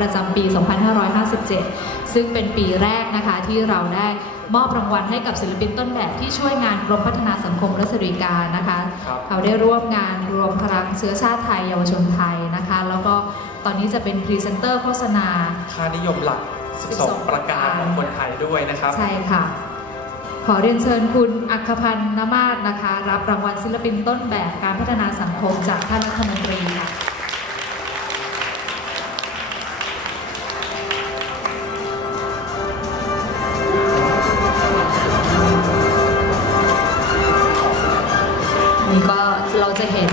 ประจำปี 2557 ซึ่งเป็นปีแรกนะคะที่เราได้มอบรางวัลให้กับศิลปินต้นแบบที่ช่วยงานกรมพัฒนาสังคมและสวัสดิการนะคะครับเขาได้ร่วมงานรวมพลังเชื้อชาติไทยเยาวชนไทยนะคะ แล้วก็ตอนนี้จะเป็นพรีเซนเตอร์โฆษณา ค่านิยมหลัก 12 ประการของคนไทยด้วยนะครับ ใช่ค่ะ ขอเรียนเชิญคุณอัคพันธ์นมาศนะคะ รับรางวัลศิลปินต้นแบบการพัฒนาสังคมจากท่านรัฐมนตรี นี่ก็เราจะเห็น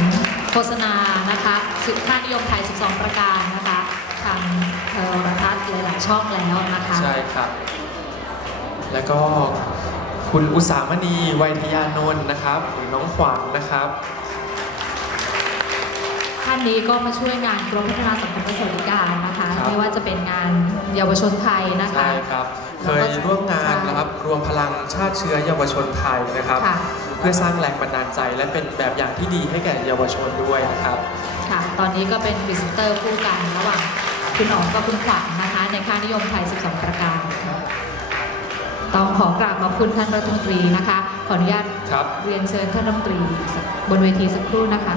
โฆษณานะคะสุดค่านิยมไทย 12 ประการนะคะทางโทรทัศน์หลายๆช่องแล้วนะคะใช่ครับ แล้วก็คุณอุสามณีไวยทยานนท์นะครับหรือน้องขวัญนะครับท่านนี้ก็มาช่วยงานกรมพัฒนาสังคมและสวัสดิการนะคะครับไม่ว่าจะเป็นงานเยาวชนไทยนะคะใช่ครับเคแล้วก็ยร่วมงานนะครับรวมพลังชาติเชื้อเยาวชนไทยนะครับค่ะ เพื่อสร้างแรงบันดาลใจ และเป็นแบบอย่างที่ดีให้แก่เยาวชนด้วยนะครับ ค่ะ ตอนนี้ก็เป็นพรีเซนเตอร์คู่กันระหว่างคุณอ๋องกับคุณขวัญนะคะ ในค่านิยมไทย 12 ประการค่ะต้องขอกราบขอบคุณท่านรัฐมนตรีนะคะ ขออนุญาตครับเรียนเชิญท่านรัฐมนตรีบนเวทีสักครู่นะคะ